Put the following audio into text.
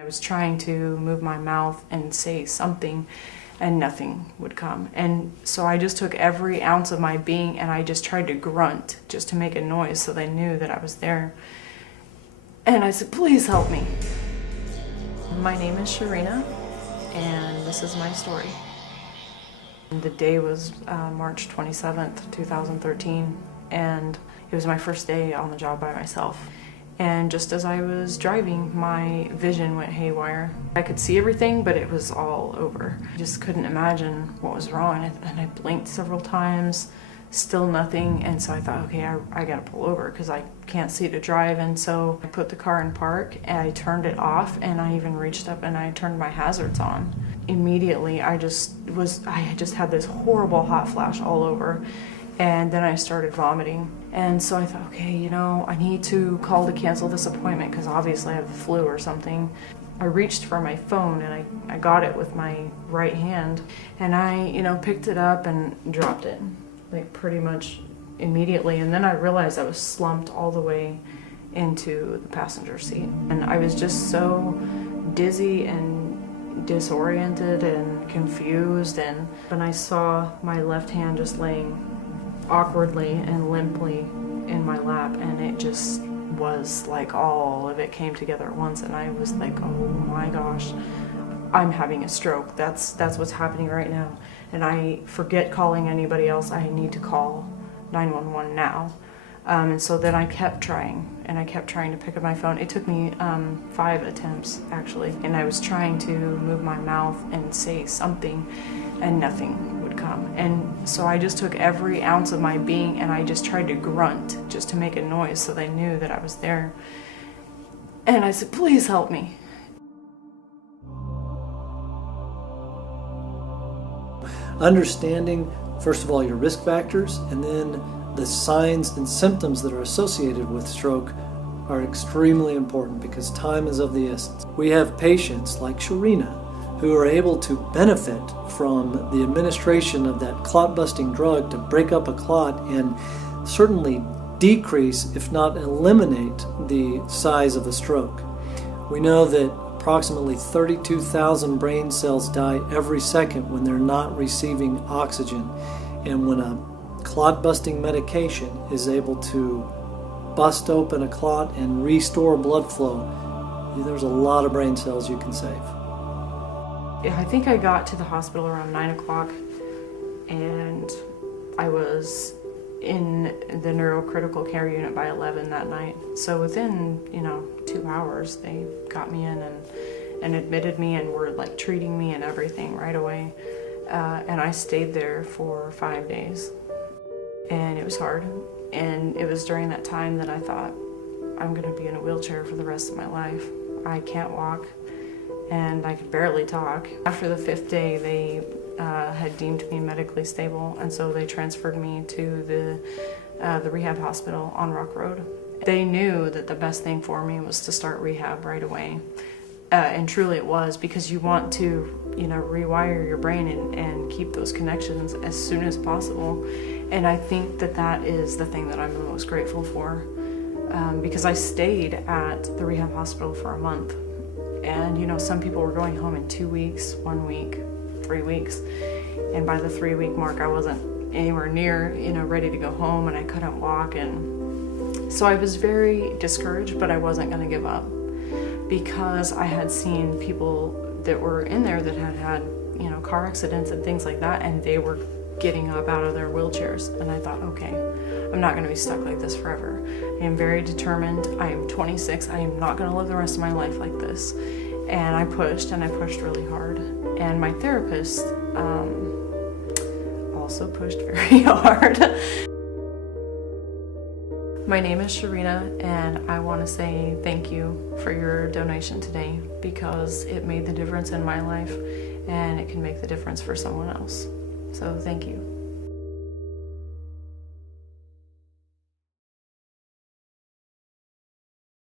I was trying to move my mouth and say something and nothing would come. And so I just took every ounce of my being and I just tried to grunt just to make a noise so they knew that I was there. And I said, please help me. My name is Shareena and this is my story. The day was March 27th, 2013, and it was my first day on the job by myself. And just as I was driving, my vision went haywire. I could see everything, but it was all over. I just couldn't imagine what was wrong, and I blinked several times, still nothing, and so I thought, okay, I gotta pull over because I can't see to drive. And so I put the car in park, and I turned it off, and I even reached up and I turned my hazards on. Immediately, I just had this horrible hot flash all over. And then I started vomiting. And so I thought, okay, you know, I need to call to cancel this appointment because obviously I have the flu or something. I reached for my phone and I got it with my right hand. And I, picked it up and dropped it, like pretty much immediately. And then I realized I was slumped all the way into the passenger seat. And I was just so dizzy and disoriented and confused. And when I saw my left hand just laying awkwardly and limply in my lap, and it just was like all of it came together at once, and I was like, oh my gosh, I'm having a stroke. That's what's happening right now. And I forget calling anybody else. I need to call 911 now. And so then I kept trying to pick up my phone. It took me 5 attempts actually, and I was trying to move my mouth and say something and nothing would come. And so I just took every ounce of my being and I just tried to grunt just to make a noise so they knew that I was there. And I said, please help me. Understanding, first of all, your risk factors, and then the signs and symptoms that are associated with stroke are extremely important because time is of the essence. We have patients like Shareena who are able to benefit from the administration of that clot-busting drug to break up a clot and certainly decrease, if not eliminate, the size of a stroke. We know that approximately 32,000 brain cells die every second when they're not receiving oxygen, and when a clot-busting medication is able to bust open a clot and restore blood flow, there's a lot of brain cells you can save. I think I got to the hospital around 9 o'clock, and I was in the neurocritical care unit by 11 that night. So within, 2 hours, they got me in and admitted me and were like treating me and everything right away. And I stayed there for 5 days. And it was hard. And it was during that time that I thought, I'm gonna be in a wheelchair for the rest of my life. I can't walk, and I could barely talk. After the 5th day, they had deemed me medically stable, and so they transferred me to the rehab hospital on Rock Road. They knew that the best thing for me was to start rehab right away. And truly it was, because you want to, rewire your brain and keep those connections as soon as possible. And I think that is the thing that I'm the most grateful for, because I stayed at the rehab hospital for a month. And some people were going home in 2 weeks, 1 week, 3 weeks. And by the 3-week mark, I wasn't anywhere near, ready to go home, and I couldn't walk. And so I was very discouraged, but I wasn't gonna give up, because I had seen people that were in there that had car accidents and things like that, and they were getting up out of their wheelchairs. And I thought, okay, I'm not gonna be stuck like this forever. I am very determined. I am 26. I am not gonna live the rest of my life like this. And I pushed really hard. And my therapist also pushed very hard. My name is Shareena, and I want to say thank you for your donation today, because it made the difference in my life, and it can make the difference for someone else. So thank you.